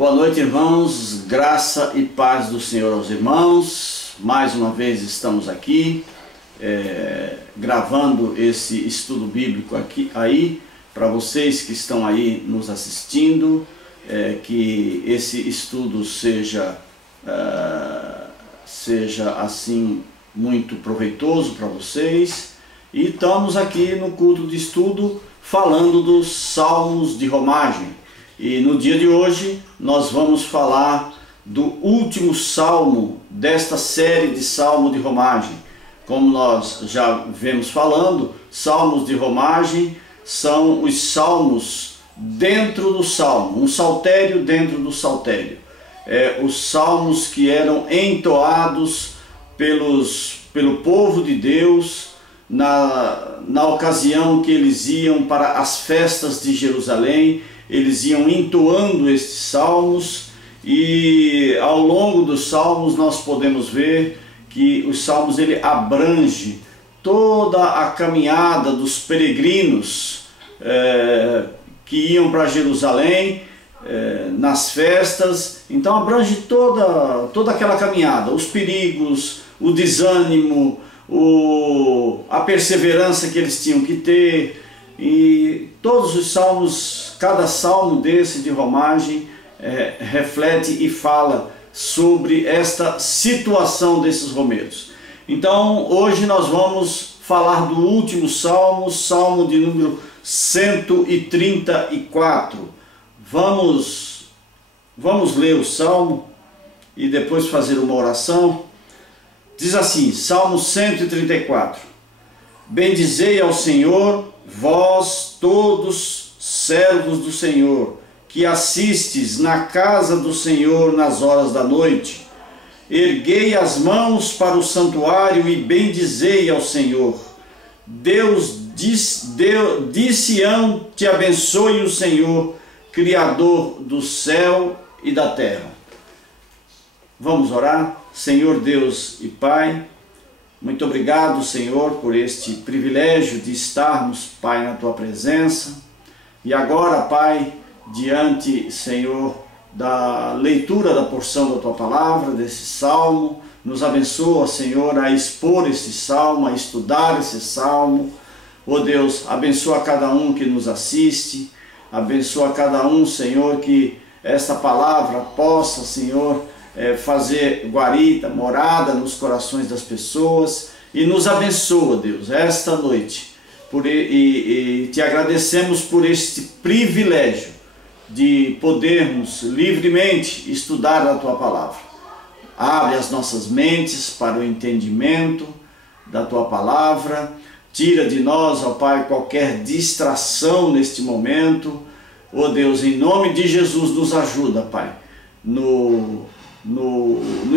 Boa noite, irmãos, graça e paz do Senhor aos irmãos. Mais uma vez estamos aqui gravando esse estudo bíblico aí para vocês que estão aí nos assistindo, que esse estudo seja assim muito proveitoso para vocês. E estamos aqui no culto de estudo falando dos salmos de romagem. E no dia de hoje nós vamos falar do último salmo desta série de salmo de romagem. Como nós já vemos falando, salmos de romagem são os salmos dentro do salmo, um saltério dentro do saltério. Os salmos que eram entoados pelo povo de Deus na ocasião que eles iam para as festas de Jerusalém. Eles iam entoando estes salmos, e ao longo dos salmos nós podemos ver que os salmos ele abrange toda a caminhada dos peregrinos que iam para Jerusalém nas festas. Então abrange toda aquela caminhada, os perigos, o desânimo, a perseverança que eles tinham que ter. E todos os salmos, cada salmo desse de romagem reflete e fala sobre esta situação desses romeiros. Então hoje nós vamos falar do último salmo, salmo de número 134. Vamos ler o salmo e depois fazer uma oração. Diz assim, Salmo 134. Bendizei ao Senhor, vós todos servos do Senhor, que assistes na casa do Senhor nas horas da noite. Erguei as mãos para o santuário e bendizei ao Senhor. Deus de Sião te abençoe o Senhor, Criador do céu e da terra. Vamos orar? Senhor Deus e Pai, muito obrigado, Senhor, por este privilégio de estarmos, Pai, na Tua presença. E agora, Pai, diante, Senhor, da leitura da porção da Tua palavra, desse salmo, nos abençoa, Senhor, a expor esse salmo, a estudar esse salmo. Ó Deus, abençoa cada um que nos assiste, abençoa cada um, Senhor, que esta palavra possa, Senhor, fazer guarita, morada nos corações das pessoas, e nos abençoa, Deus, esta noite, e te agradecemos por este privilégio de podermos livremente estudar a Tua palavra. Abre as nossas mentes para o entendimento da Tua palavra, tira de nós, ó Pai, qualquer distração neste momento. Ó Deus, em nome de Jesus, nos ajuda, Pai, no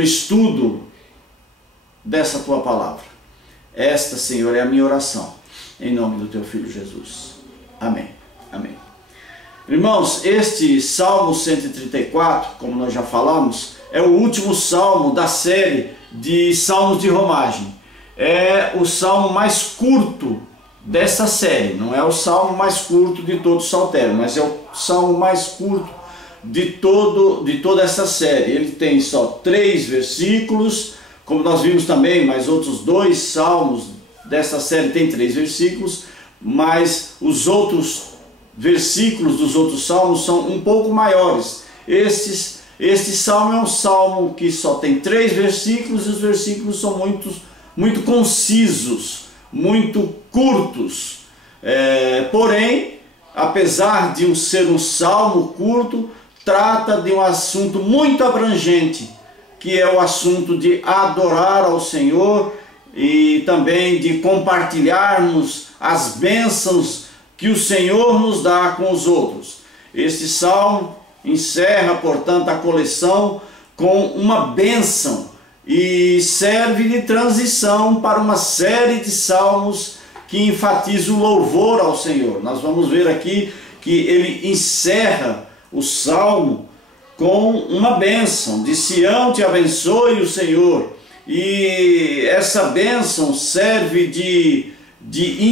estudo dessa Tua palavra. Esta, Senhor, é a minha oração, em nome do Teu Filho Jesus. Amém. Amém. Irmãos, este Salmo 134, como nós já falamos, é o último salmo da série de salmos de romagem. É o salmo mais curto dessa série. Não é o salmo mais curto de todo o saltério, mas é o salmo mais curto de toda essa série. Ele tem só 3 versículos, como nós vimos também, mas outros 2 salmos dessa série tem 3 versículos, mas os outros versículos dos outros salmos são um pouco maiores. Este salmo é um salmo que só tem 3 versículos, e os versículos são muito concisos, muito curtos. Porém, apesar de ser um salmo curto, trata de um assunto muito abrangente, que é o assunto de adorar ao Senhor e também de compartilharmos as bênçãos que o Senhor nos dá com os outros. Este salmo encerra, portanto, a coleção com uma bênção e serve de transição para uma série de salmos que enfatiza o louvor ao Senhor. Nós vamos ver aqui que ele encerra o salmo com uma bênção. De Sião te abençoe o Senhor. E essa bênção serve de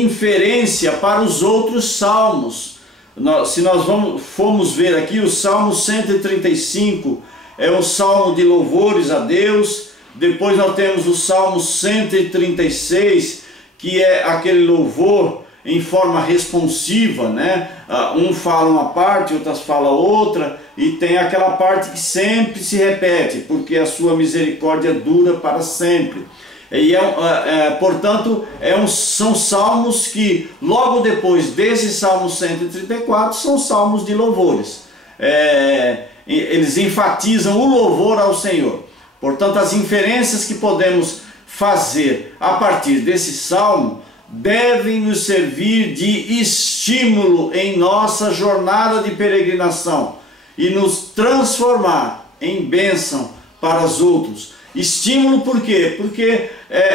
inferência para os outros salmos. se nós formos ver aqui, o Salmo 135 é um salmo de louvores a Deus. Depois nós temos o Salmo 136, que é aquele louvor em forma responsiva, né? Um fala uma parte, outras fala outra, e tem aquela parte que sempre se repete, porque a sua misericórdia dura para sempre. E portanto, são salmos que logo depois desse Salmo 134 são salmos de louvores. Eles enfatizam o louvor ao Senhor. Portanto, as inferências que podemos fazer a partir desse salmo devem nos servir de estímulo em nossa jornada de peregrinação e nos transformar em bênção para os outros. Estímulo por quê? Porque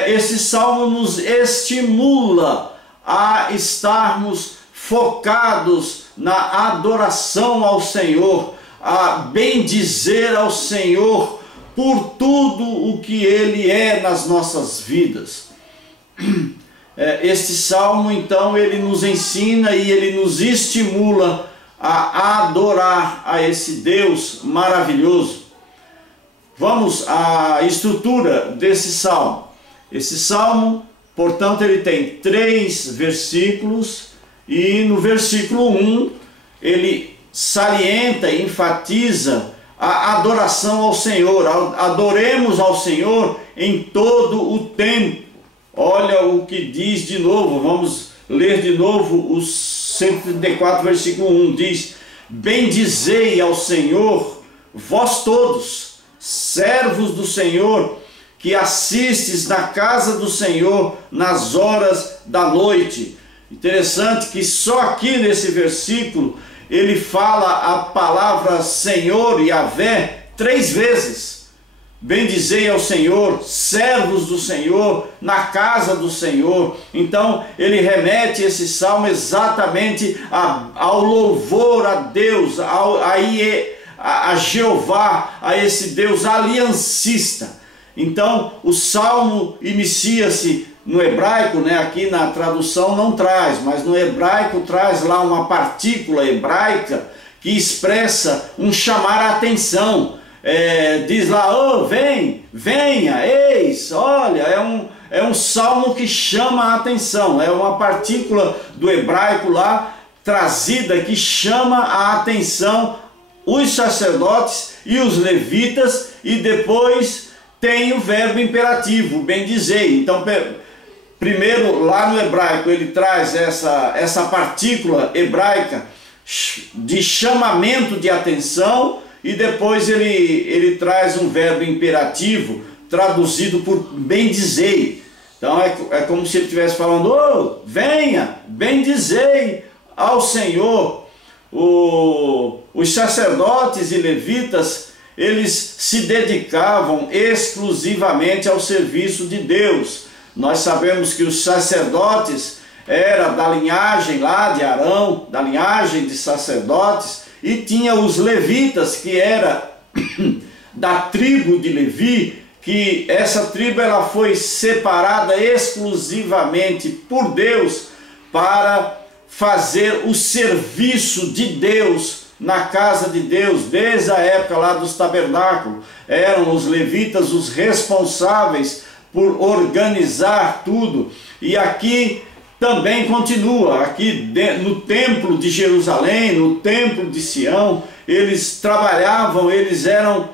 esse salmo nos estimula a estarmos focados na adoração ao Senhor, a bendizer ao Senhor por tudo o que Ele é nas nossas vidas. Este salmo, então, ele nos ensina e ele nos estimula a adorar a esse Deus maravilhoso. Vamos à estrutura desse salmo. Esse salmo, portanto, ele tem 3 versículos e no versículo 1 ele salienta e enfatiza a adoração ao Senhor. Adoremos ao Senhor em todo o tempo. Olha o que diz de novo, vamos ler de novo o 134, versículo 1, diz: bendizei ao Senhor, vós todos, servos do Senhor, que assistes na casa do Senhor nas horas da noite. Interessante que só aqui nesse versículo ele fala a palavra Senhor, Yahvé, 3 vezes. Bendizei ao Senhor, servos do Senhor, na casa do Senhor. Então ele remete esse salmo exatamente ao louvor a Deus, a Jeová, a esse Deus aliancista. Então o salmo inicia-se no hebraico, né? Aqui na tradução não traz, mas no hebraico traz lá uma partícula hebraica que expressa um chamar a atenção. Diz lá, oh, venha, eis, olha, é um salmo que chama a atenção, é uma partícula do hebraico lá, trazida, que chama a atenção os sacerdotes e os levitas, e depois tem o verbo imperativo, bendizei. Então, primeiro lá no hebraico ele traz essa partícula hebraica de chamamento de atenção, e depois ele traz um verbo imperativo traduzido por bendizei. Então é como se ele estivesse falando, oh, venha, bendizei ao Senhor. Os sacerdotes e levitas, eles se dedicavam exclusivamente ao serviço de Deus. Nós sabemos que os sacerdotes eram da linhagem lá de Arão, da linhagem de sacerdotes, e tinha os levitas, que era da tribo de Levi, que essa tribo ela foi separada exclusivamente por Deus para fazer o serviço de Deus na casa de Deus, desde a época lá dos tabernáculos. Eram os levitas os responsáveis por organizar tudo. E aqui também continua, aqui no templo de Jerusalém, no templo de Sião, eles trabalhavam, eles eram,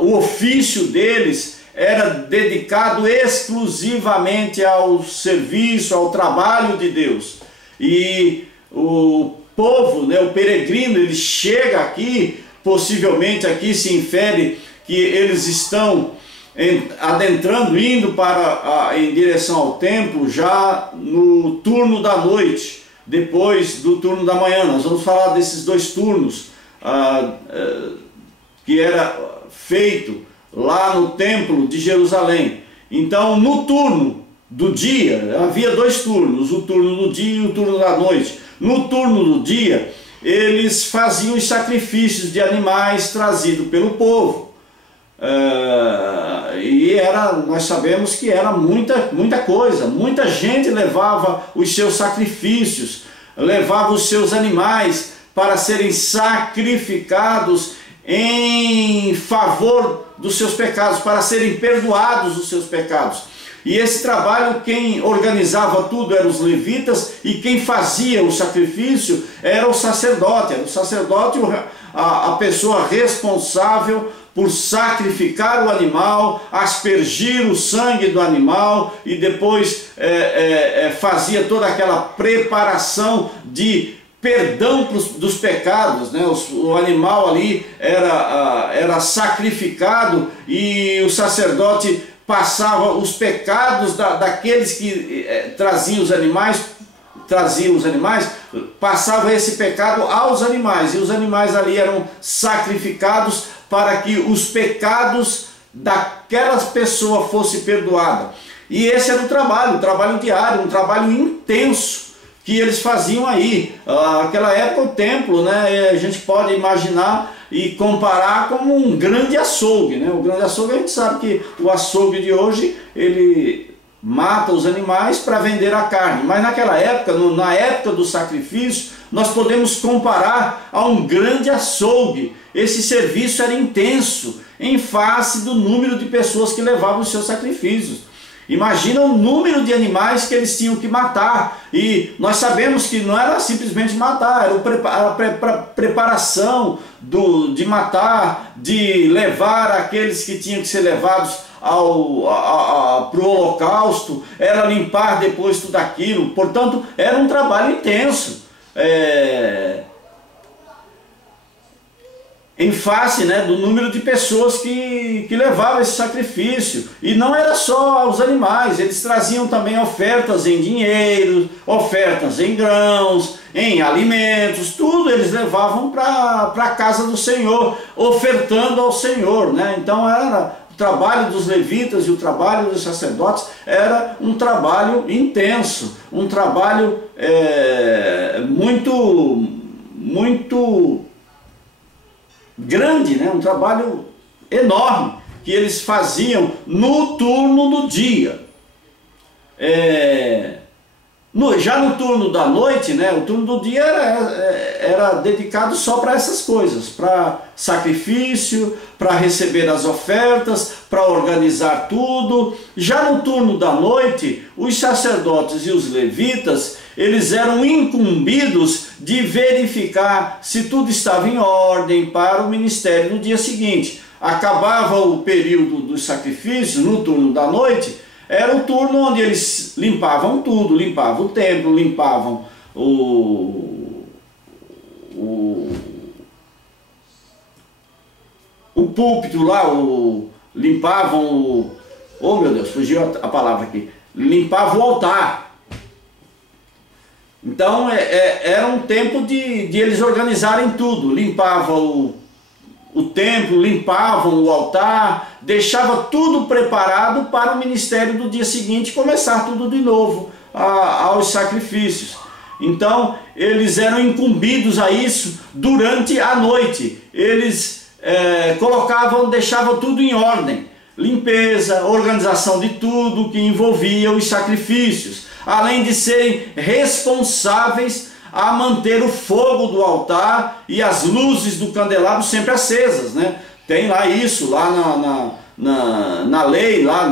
o ofício deles era dedicado exclusivamente ao serviço, ao trabalho de Deus. E o povo, né, o peregrino, ele chega aqui, possivelmente aqui se infere que eles estão adentrando, indo em direção ao templo já no turno da noite, depois do turno da manhã. Nós vamos falar desses 2 turnos que era feito lá no templo de Jerusalém. Então no turno do dia, havia 2 turnos, o turno do dia e o turno da noite. No turno do dia eles faziam os sacrifícios de animais trazidos pelo povo. E nós sabemos que era muita coisa, muita gente levava os seus sacrifícios levava os seus animais para serem sacrificados em favor dos seus pecados, para serem perdoados os seus pecados. E esse trabalho, quem organizava tudo eram os levitas, e quem fazia o sacrifício era o sacerdote. Era o sacerdote a pessoa responsável por sacrificar o animal, aspergir o sangue do animal, e depois fazia toda aquela preparação de perdão dos pecados, né? O animal ali era sacrificado, e o sacerdote passava os pecados daqueles que traziam os animais, passava esse pecado aos animais, e os animais ali eram sacrificados para que os pecados daquela pessoa fossem perdoados. E esse era o trabalho diário, um trabalho intenso que eles faziam aí. Naquela época o templo, né, a gente pode imaginar e comparar como um grande açougue, né? O grande açougue, a gente sabe que o açougue de hoje, ele mata os animais para vender a carne, mas naquela época, na época do sacrifício, nós podemos comparar a um grande açougue. Esse serviço era intenso em face do número de pessoas que levavam os seus sacrifícios. Imagina o número de animais que eles tinham que matar, e nós sabemos que não era simplesmente matar, era a preparação de matar, de levar aqueles que tinham que ser levados para o holocausto, era limpar depois tudo aquilo. Portanto, era um trabalho intenso, em face, né, do número de pessoas que levavam esse sacrifício. E não era só os animais, eles traziam também ofertas em dinheiro, ofertas em grãos, em alimentos, tudo eles levavam para a casa do Senhor, ofertando ao Senhor, né? Então era o trabalho dos levitas e o trabalho dos sacerdotes era um trabalho intenso, um trabalho muito grande, né? Um trabalho enorme que eles faziam no turno do dia. Já no turno da noite, né? O turno do dia era dedicado só para essas coisas, para sacrifício, para receber as ofertas, para organizar tudo. Já no turno da noite, os sacerdotes e os levitas, eles eram incumbidos de verificar se tudo estava em ordem para o ministério no dia seguinte. Acabava o período dos sacrifícios, no turno da noite, era o turno onde eles limpavam tudo, limpavam o templo, limpavam o púlpito lá, limpavam oh meu Deus, fugiu a palavra aqui, limpavam o altar. Então era um tempo de eles organizarem tudo, limpavam o templo, limpavam o altar, deixava tudo preparado para o ministério do dia seguinte começar tudo de novo, aos sacrifícios. Então eles eram incumbidos a isso durante a noite. Eles deixavam tudo em ordem, limpeza, organização de tudo que envolvia os sacrifícios, além de serem responsáveis a manter o fogo do altar e as luzes do candelabro sempre acesas, né? Tem lá isso, lá na lei, lá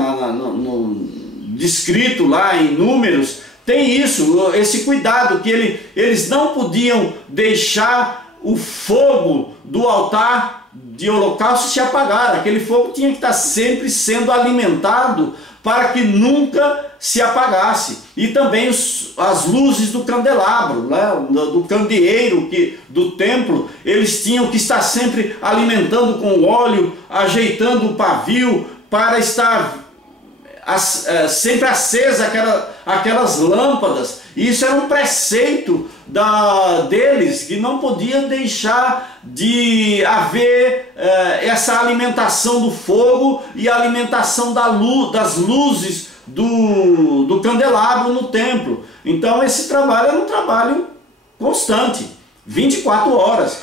descrito lá em Números, tem isso, esse cuidado, que eles não podiam deixar o fogo do altar de holocausto se apagar. Aquele fogo tinha que estar sempre sendo alimentado para que nunca se apagasse. E também as luzes do candelabro, né, do candeeiro do templo, eles tinham que estar sempre alimentando com óleo, ajeitando o pavio para estar sempre acesa aquelas lâmpadas. Isso era um preceito deles, que não podia deixar de haver essa alimentação do fogo e a alimentação das luzes do candelabro no templo. Então esse trabalho era um trabalho constante, 24 horas.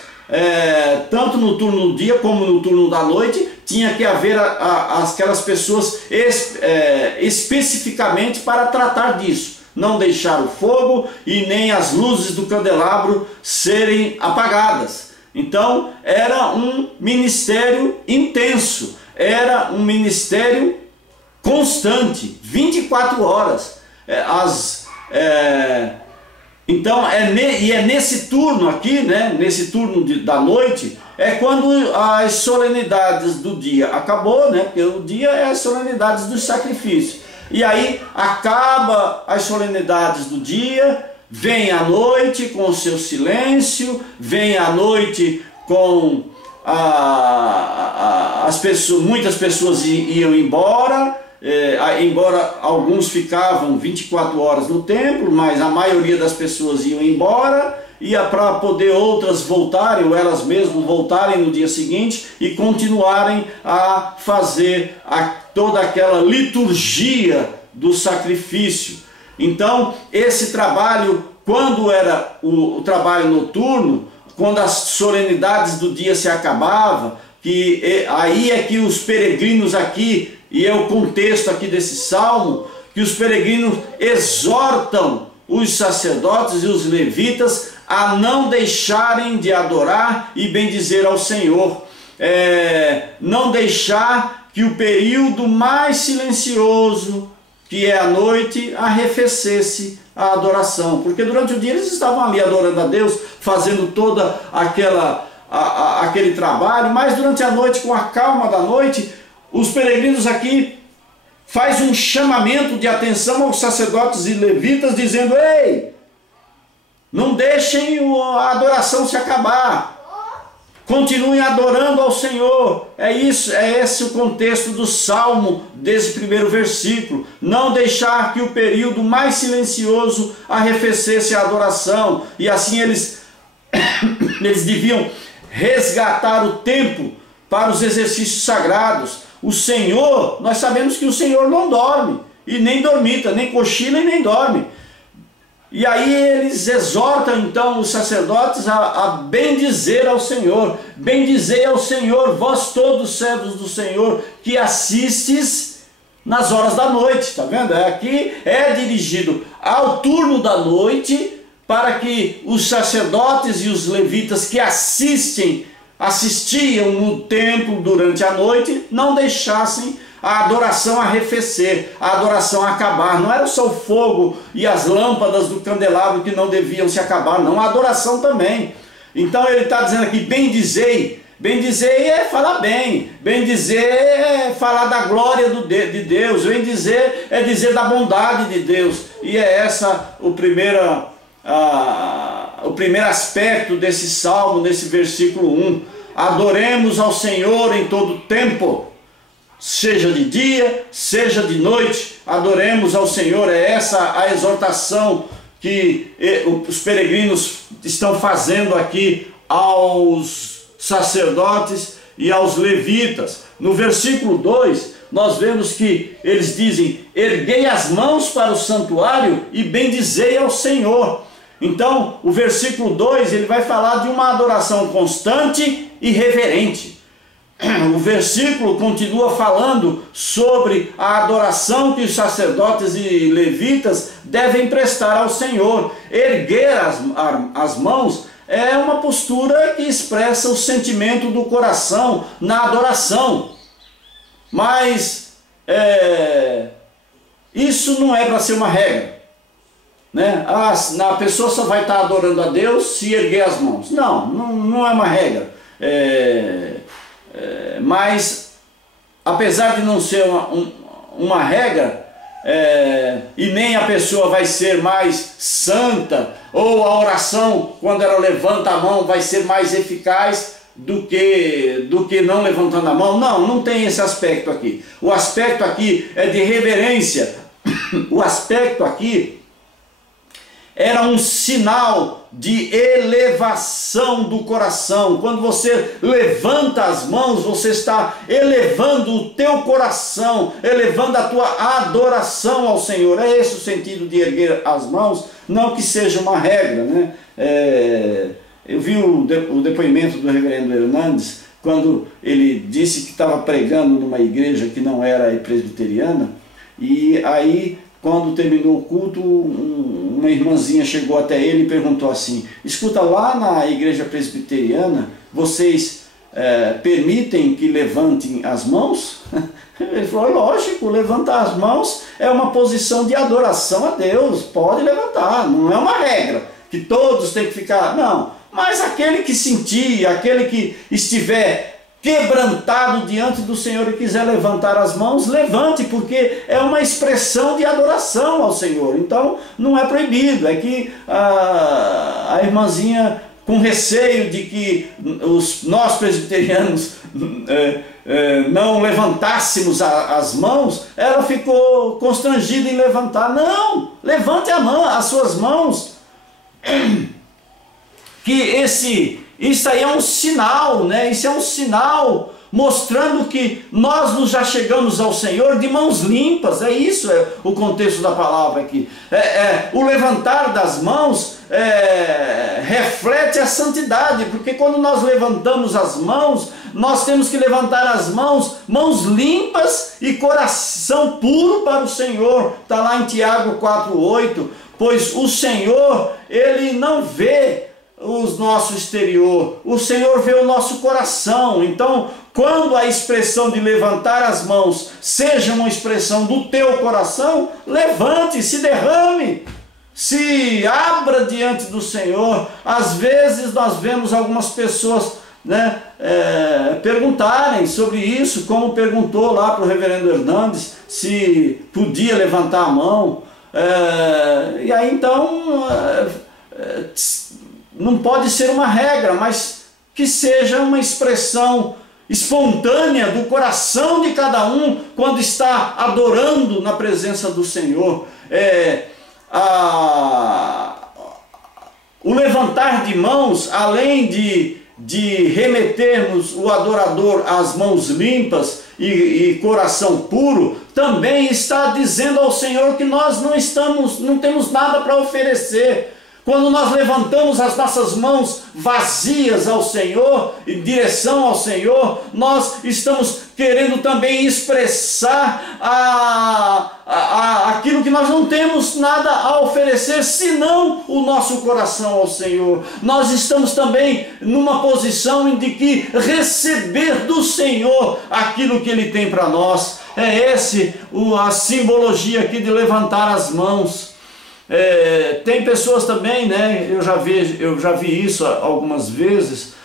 Tanto no turno do dia como no turno da noite, tinha que haver aquelas pessoas especificamente para tratar disso, não deixar o fogo e nem as luzes do candelabro serem apagadas. Então era um ministério intenso, era um ministério constante, 24 horas. Então é nesse turno aqui, né, nesse turno da noite, é quando as solenidades do dia acabou, né, porque o dia é as solenidades dos sacrifícios. E aí acaba as solenidades do dia, vem a noite com o seu silêncio, vem a noite com as pessoas, muitas pessoas iam embora. Embora alguns ficavam 24 horas no templo, mas a maioria das pessoas iam embora, ia para poder outras voltarem, ou elas mesmas voltarem no dia seguinte e continuarem a fazer toda aquela liturgia do sacrifício. Então esse trabalho, quando era o trabalho noturno, quando as solenidades do dia se acabavam, aí é que os peregrinos aqui, e é o contexto aqui desse salmo, que os peregrinos exortam os sacerdotes e os levitas a não deixarem de adorar e bendizer ao Senhor. Não deixar que o período mais silencioso, que é a noite, arrefecesse a adoração. Porque durante o dia eles estavam ali adorando a Deus, fazendo toda aquele trabalho, mas durante a noite, com a calma da noite, os peregrinos aqui faz um chamamento de atenção aos sacerdotes e levitas, dizendo: ei, não deixem a adoração se acabar, continuem adorando ao Senhor. É esse o contexto do salmo, desse primeiro versículo. Não deixar que o período mais silencioso arrefecesse a adoração. E assim eles deviam resgatar o tempo para os exercícios sagrados. O Senhor, nós sabemos que o Senhor não dorme, e nem dormita, nem cochila e nem dorme. E aí eles exortam então os sacerdotes a bendizer ao Senhor. Bendizei ao Senhor, vós todos servos do Senhor, que assistes nas horas da noite. Está vendo? Aqui é dirigido ao turno da noite, para que os sacerdotes e os levitas que assistiam no templo durante a noite não deixassem a adoração arrefecer, a adoração acabar. Não era só o fogo e as lâmpadas do candelabro que não deviam se acabar, não, a adoração também. Então ele está dizendo aqui: bendizei. Bendizer é falar bem, bendizer é falar da glória de Deus, bendizer é dizer da bondade de Deus. E é essa o primeiro aspecto desse salmo, nesse versículo 1. Adoremos ao Senhor em todo tempo, seja de dia, seja de noite, adoremos ao Senhor. É essa a exortação que os peregrinos estão fazendo aqui aos sacerdotes e aos levitas. No versículo 2, nós vemos que eles dizem: erguei as mãos para o santuário e bendizei ao Senhor. Então, o versículo 2, ele vai falar de uma adoração constante e reverente. O versículo continua falando sobre a adoração que os sacerdotes e levitas devem prestar ao Senhor. Erguer as mãos é uma postura que expressa o sentimento do coração na adoração. Mas isso não é para ser uma regra, né? A pessoa só vai estar adorando a Deus se erguer as mãos. Não é uma regra. Mas apesar de não ser uma regra, e nem a pessoa vai ser mais santa, ou a oração, quando ela levanta a mão, vai ser mais eficaz do que não levantando a mão. Não tem esse aspecto aqui. O aspecto aqui é de reverência. O aspecto aqui era um sinal de elevação do coração. Quando você levanta as mãos, você está elevando o teu coração, elevando a tua adoração ao Senhor. É esse o sentido de erguer as mãos, não que seja uma regra, né? Eu vi o depoimento do reverendo Hernandes, quando ele disse que estava pregando numa igreja que não era presbiteriana, e aí quando terminou o culto, uma irmãzinha chegou até ele e perguntou assim: escuta, lá na igreja presbiteriana, vocês permitem que levantem as mãos? Ele falou: lógico, levantar as mãos é uma posição de adoração a Deus, pode levantar, não é uma regra que todos têm que ficar, não, mas aquele que sentir, aquele que estiver quebrantado diante do Senhor e quiser levantar as mãos, levante, porque é uma expressão de adoração ao Senhor, então não é proibido. É que a irmãzinha, com receio de que nós presbiterianos não levantássemos as mãos, ela ficou constrangida em levantar. Não, levante as suas mãos, que isso aí é um sinal, né? Isso é um sinal mostrando que nós já chegamos ao Senhor de mãos limpas. É isso, é o contexto da palavra aqui. O levantar das mãos reflete a santidade, porque quando nós levantamos as mãos, nós temos que levantar as mãos limpas e coração puro para o Senhor. Está lá em Tiago 4,8, pois o Senhor, Ele não vê o nosso exterior, o Senhor vê o nosso coração. Então, quando a expressão de levantar as mãos seja uma expressão do teu coração, levante, se derrame, se abra diante do Senhor. Às vezes nós vemos algumas pessoas perguntarem sobre isso, como perguntou lá para o reverendo Hernandes se podia levantar a mão, e aí então não pode ser uma regra, mas que seja uma expressão espontânea do coração de cada um quando está adorando na presença do Senhor. O levantar de mãos, além de remetermos o adorador às mãos limpas e coração puro, também está dizendo ao Senhor que nós não temos nada para oferecer. Quando nós levantamos as nossas mãos vazias ao Senhor, em direção ao Senhor, nós estamos querendo também expressar aquilo que nós não temos nada a oferecer, senão o nosso coração ao Senhor. Nós estamos também numa posição de que receber do Senhor aquilo que Ele tem para nós. É a simbologia aqui de levantar as mãos. Tem pessoas também, né? Eu já vi isso algumas vezes.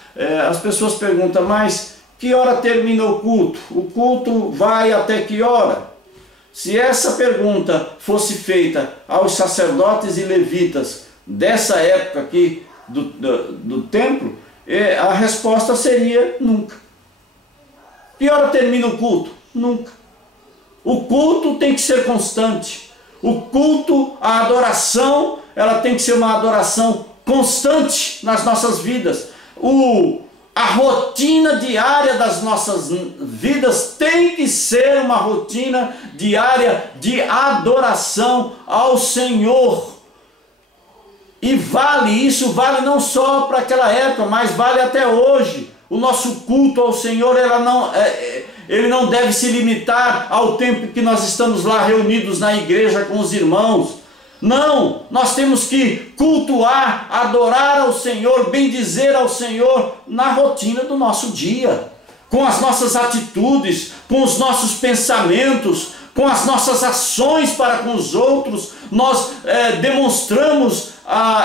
As pessoas perguntam: mas que hora termina o culto? O culto vai até que hora? Se essa pergunta fosse feita aos sacerdotes e levitas dessa época aqui do templo, a resposta seria: nunca. Que hora termina o culto? Nunca. O culto tem que ser constante. O culto, a adoração, ela tem que ser uma adoração constante nas nossas vidas. A rotina diária das nossas vidas tem que ser uma rotina diária de adoração ao Senhor. E isso vale não só para aquela época, mas vale até hoje. O nosso culto ao Senhor, ele não deve se limitar ao tempo que nós estamos lá reunidos na igreja com os irmãos. Não, nós temos que cultuar, adorar ao Senhor, bendizer ao Senhor na rotina do nosso dia, com as nossas atitudes, com os nossos pensamentos, com as nossas ações para com os outros. Nós demonstramos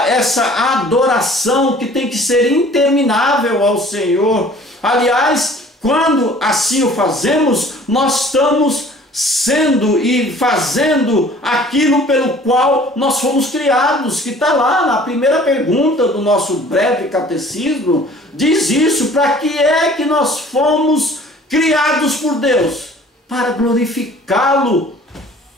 essa adoração que tem que ser interminável ao Senhor. Aliás, quando assim o fazemos, nós estamos sendo e fazendo aquilo pelo qual nós fomos criados, que está lá na primeira pergunta do nosso breve catecismo, diz isso: para que é que nós fomos criados por Deus? Para glorificá-lo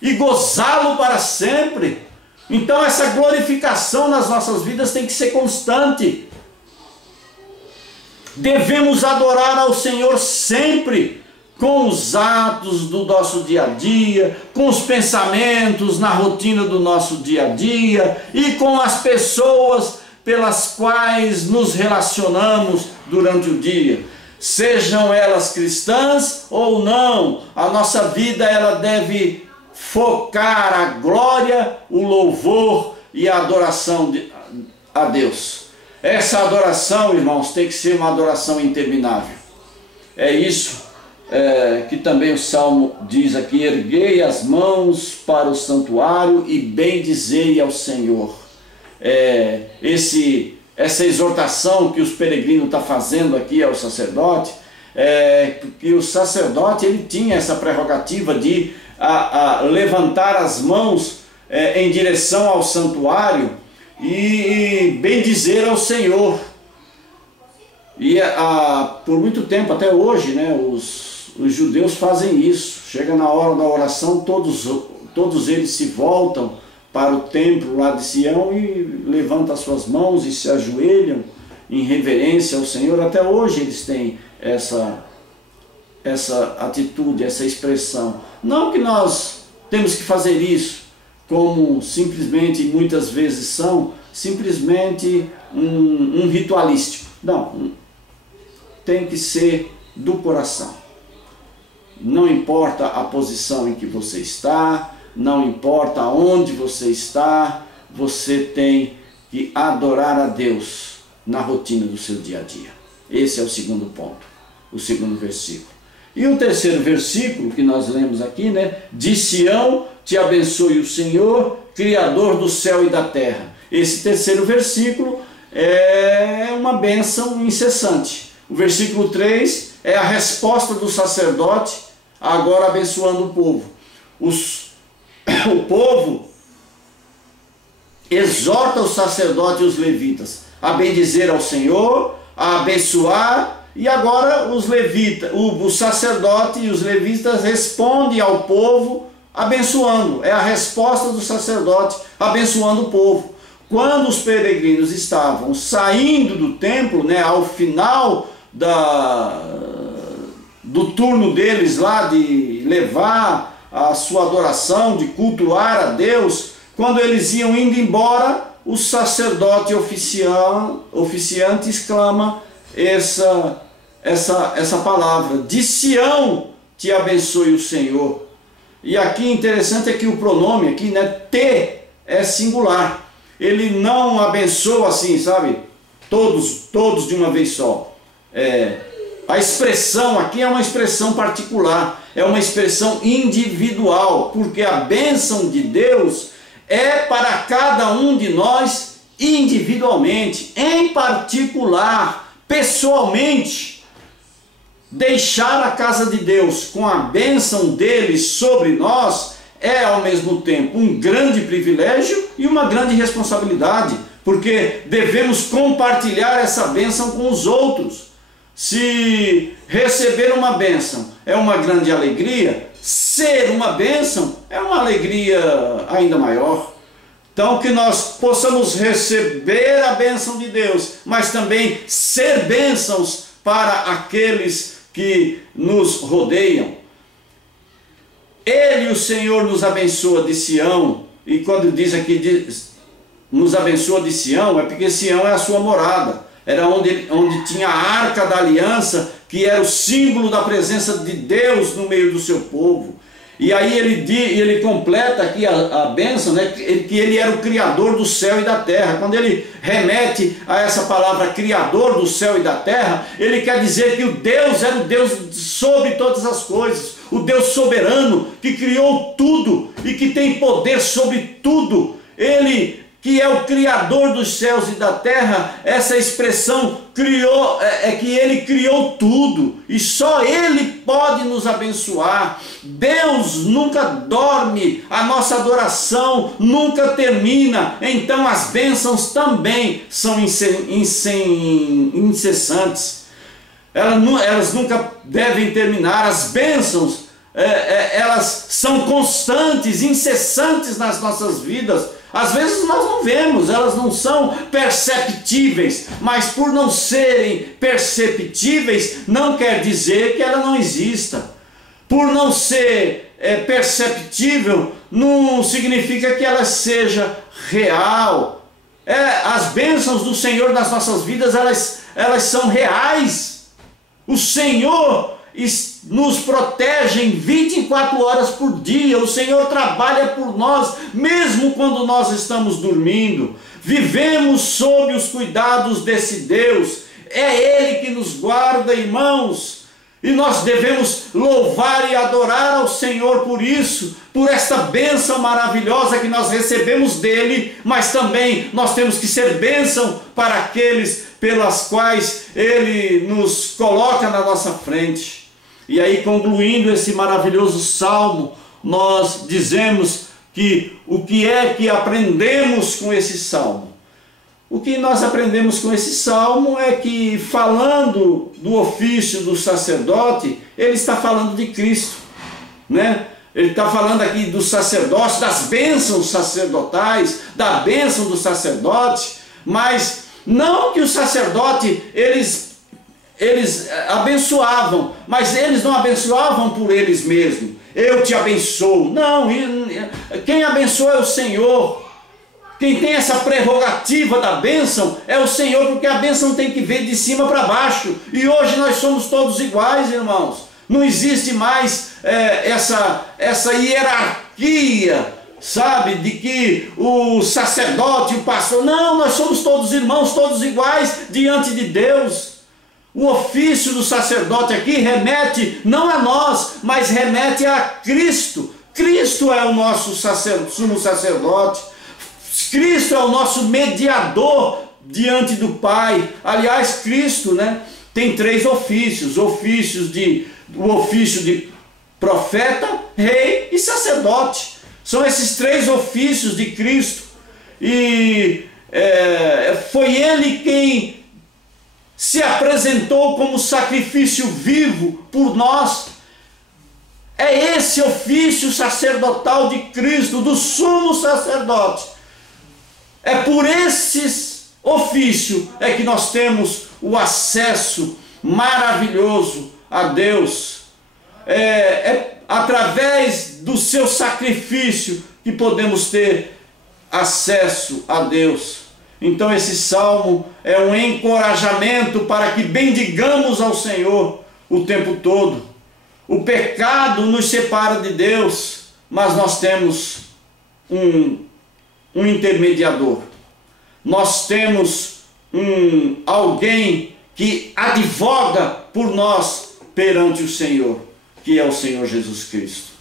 e gozá-lo para sempre. Então essa glorificação nas nossas vidas tem que ser constante. Devemos adorar ao Senhor sempre, com os atos do nosso dia a dia, com os pensamentos na rotina do nosso dia a dia e com as pessoas pelas quais nos relacionamos durante o dia. Sejam elas cristãs ou não, a nossa vida ela deve focar a glória, o louvor e a adoração a Deus. Essa adoração, irmãos, tem que ser uma adoração interminável. É isso que também o Salmo diz aqui: erguei as mãos para o santuário e bendizei ao Senhor. Essa exortação que os peregrinos estão fazendo aqui ao sacerdote, porque o sacerdote ele tinha essa prerrogativa de levantar as mãos em direção ao santuário e bendizer ao Senhor. E por muito tempo, até hoje, né, os judeus fazem isso. Chega na hora da oração, todos eles se voltam para o templo lá de Sião e levantam as suas mãos e se ajoelham em reverência ao Senhor. Até hoje eles têm essa atitude, essa expressão. Não que nós temos que fazer isso como simplesmente, muitas vezes são, simplesmente um ritualístico. Não, tem que ser do coração. Não importa a posição em que você está, não importa onde você está, você tem que adorar a Deus na rotina do seu dia a dia. Esse é o segundo ponto, o segundo versículo. E o terceiro versículo que nós lemos aqui, né? De Sião te abençoe o Senhor, Criador do céu e da terra. Esse terceiro versículo é uma bênção incessante. O versículo 3 é a resposta do sacerdote, agora abençoando o povo. O povo exorta o sacerdote e os levitas a bendizer ao Senhor, a abençoar. E agora os levitas, o sacerdote e os levitas respondem ao povo abençoando. É a resposta do sacerdote abençoando o povo. Quando os peregrinos estavam saindo do templo, né, ao final do turno deles lá de levar a sua adoração, de cultuar a Deus, quando eles iam indo embora, o sacerdote oficiante exclama essa palavra: de Sião te abençoe o Senhor. E aqui interessante é que o pronome aqui, né, te, é singular. Ele não abençoa assim, sabe, todos de uma vez só. A expressão aqui é uma expressão particular, é uma expressão individual, porque a bênção de Deus é para cada um de nós individualmente, em particular, pessoalmente. Deixar a casa de Deus com a bênção dele sobre nós é ao mesmo tempo um grande privilégio e uma grande responsabilidade, porque devemos compartilhar essa bênção com os outros. Se receber uma bênção é uma grande alegria, ser uma bênção é uma alegria ainda maior. Então que nós possamos receber a bênção de Deus, mas também ser bênçãos para aqueles que nos rodeiam. Ele, o Senhor, nos abençoa de Sião. E quando diz aqui nos abençoa de Sião, é porque Sião é a sua morada. Era onde tinha a Arca da Aliança, que era o símbolo da presença de Deus no meio do seu povo. E aí ele completa aqui a bênção, né, que ele era o Criador do céu e da terra. Quando ele remete a essa palavra Criador do céu e da terra, ele quer dizer que o Deus era o Deus sobre todas as coisas, o Deus soberano que criou tudo e que tem poder sobre tudo. Ele que é o Criador dos céus e da terra, essa expressão criou, que ele criou tudo e só ele pode nos abençoar. Deus nunca dorme, a nossa adoração nunca termina, então as bênçãos também são incessantes, elas nunca devem terminar. As bênçãos elas são constantes, incessantes nas nossas vidas. Às vezes nós não vemos, elas não são perceptíveis, mas por não serem perceptíveis, não quer dizer que ela não exista. Por não ser perceptível, não significa que ela seja real. As bênçãos do Senhor nas nossas vidas, elas são reais. O Senhor nos protegem 24 horas por dia. O Senhor trabalha por nós, mesmo quando nós estamos dormindo. Vivemos sob os cuidados desse Deus. É Ele que nos guarda, irmãos. E nós devemos louvar e adorar ao Senhor por isso, por esta bênção maravilhosa que nós recebemos dEle, mas também nós temos que ser bênção para aqueles pelas quais Ele nos coloca na nossa frente. E aí, concluindo esse maravilhoso salmo, nós dizemos que o que é que aprendemos com esse salmo? O que nós aprendemos com esse salmo é que, falando do ofício do sacerdote, ele está falando de Cristo, né? Ele está falando aqui do sacerdócio, das bênçãos sacerdotais, da bênção do sacerdote, mas não que o sacerdote, eles abençoavam, mas eles não abençoavam por eles mesmos. Eu te abençoo. Não, quem abençoa é o Senhor. Quem tem essa prerrogativa da bênção é o Senhor, porque a bênção tem que vir de cima para baixo. E hoje nós somos todos iguais, irmãos. Não existe mais essa hierarquia, sabe, de que o sacerdote, o pastor... Não, nós somos todos irmãos, todos iguais diante de Deus. O ofício do sacerdote aqui remete não a nós, mas remete a Cristo. Cristo é o nosso sumo sacerdote. Cristo é o nosso mediador diante do Pai. Aliás, Cristo, né, tem 3 ofícios. O ofício de profeta, rei e sacerdote. São esses 3 ofícios de Cristo. E foi Ele quem se apresentou como sacrifício vivo por nós. É esse ofício sacerdotal de Cristo, do sumo sacerdote. É por esses ofícios que nós temos o acesso maravilhoso a Deus. É através do seu sacrifício que podemos ter acesso a Deus. Então esse salmo é um encorajamento para que bendigamos ao Senhor o tempo todo. O pecado nos separa de Deus, mas nós temos um intermediador. Nós temos alguém que advoga por nós perante o Senhor, que é o Senhor Jesus Cristo.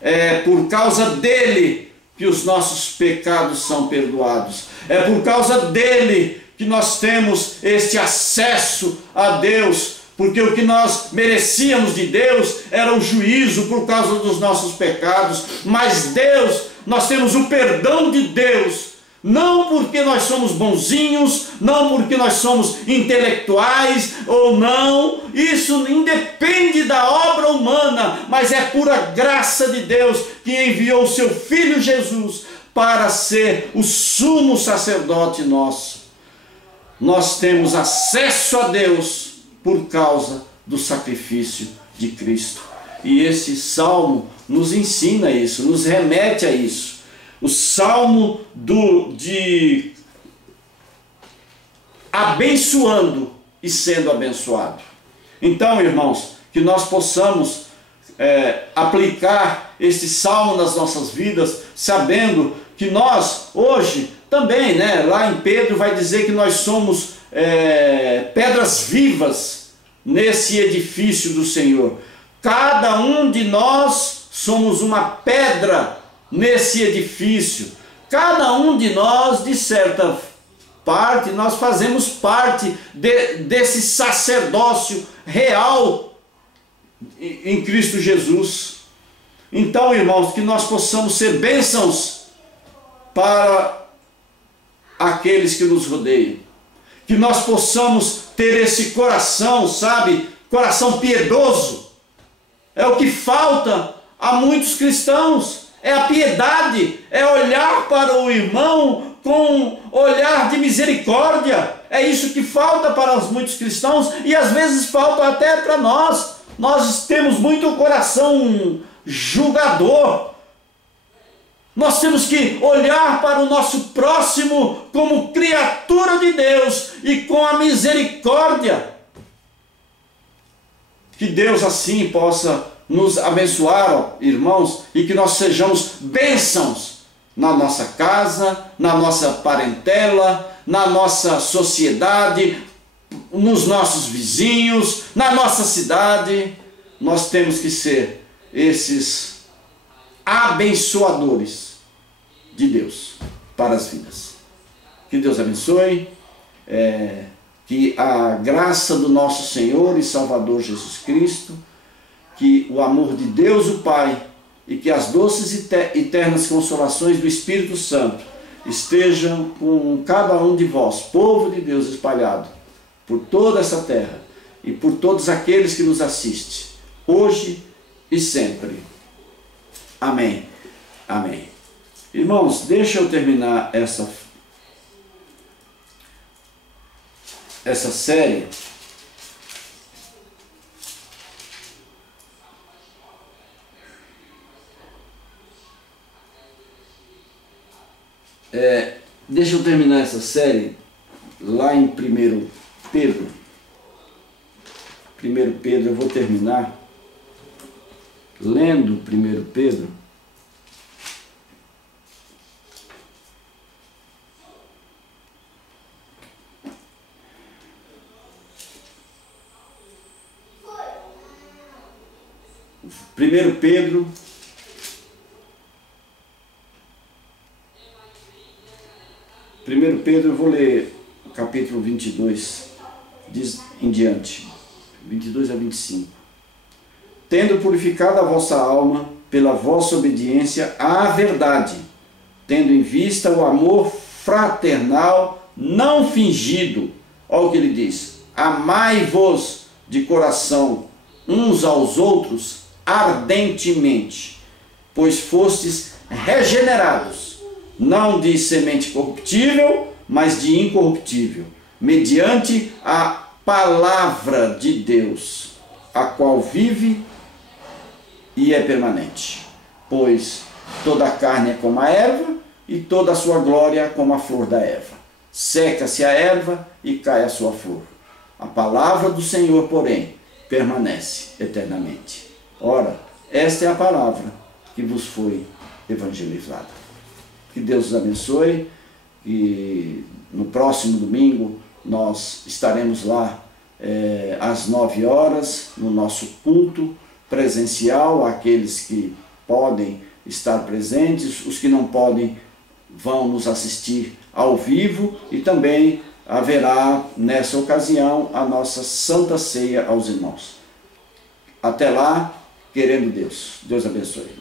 É por causa dele que os nossos pecados são perdoados. É por causa dele que nós temos este acesso a Deus, porque o que nós merecíamos de Deus era o juízo por causa dos nossos pecados. Mas Deus, nós temos o perdão de Deus, não porque nós somos bonzinhos, não porque nós somos intelectuais ou não, isso independe da obra humana, mas é pura graça de Deus que enviou o seu Filho Jesus para ser o sumo sacerdote nosso. Nós temos acesso a Deus por causa do sacrifício de Cristo. E esse salmo nos ensina isso, nos remete a isso. O salmo de abençoando e sendo abençoado. Então, irmãos, que nós possamos aplicar esse salmo nas nossas vidas, sabendo que nós, hoje, também, né, lá em Pedro vai dizer que nós somos pedras vivas nesse edifício do Senhor. Cada um de nós somos uma pedra nesse edifício. Cada um de nós, de certa parte, nós fazemos parte desse sacerdócio real em Cristo Jesus. Então, irmãos, que nós possamos ser bênçãos para aqueles que nos rodeiam. Que nós possamos ter esse coração, sabe? Coração piedoso. É o que falta a muitos cristãos. É a piedade, é olhar para o irmão com olhar de misericórdia. É isso que falta para os muitos cristãos e às vezes falta até para nós. Nós temos muito coração julgador. Nós temos que olhar para o nosso próximo como criatura de Deus e com a misericórdia Que Deus assim possa nos abençoar, ó, irmãos, e que nós sejamos bênçãos na nossa casa, na nossa parentela, na nossa sociedade, nos nossos vizinhos, na nossa cidade. Nós temos que ser esses abençoadores de Deus para as vidas. Que Deus abençoe, que a graça do nosso Senhor e Salvador Jesus Cristo, que o amor de Deus o Pai e que as doces e eternas consolações do Espírito Santo estejam com cada um de vós, povo de Deus espalhado por toda essa terra e por todos aqueles que nos assistem, hoje e sempre. Amém. Amém. Irmãos, deixa eu terminar essa série deixa eu terminar essa série lá em 1 Pedro. 1 Pedro, eu vou terminar lendo 1 Pedro. Primeiro Pedro, eu vou ler o capítulo 22, diz em diante, 22 a 25. Tendo purificado a vossa alma pela vossa obediência à verdade, tendo em vista o amor fraternal não fingido. Olha o que ele diz: amai-vos de coração uns aos outros ardentemente, pois fostes regenerados, não de semente corruptível, mas de incorruptível, mediante a palavra de Deus, a qual vive e é permanente. Pois toda a carne é como a erva, e toda a sua glória como a flor da erva. Seca-se a erva e cai a sua flor. A palavra do Senhor, porém, permanece eternamente. Ora, esta é a palavra que vos foi evangelizada. Que Deus os abençoe, e no próximo domingo nós estaremos lá às 9 horas no nosso culto presencial. Aqueles que podem estar presentes, os que não podem vão nos assistir ao vivo, e também haverá nessa ocasião a nossa Santa Ceia aos irmãos. Até lá, querendo Deus. Deus abençoe.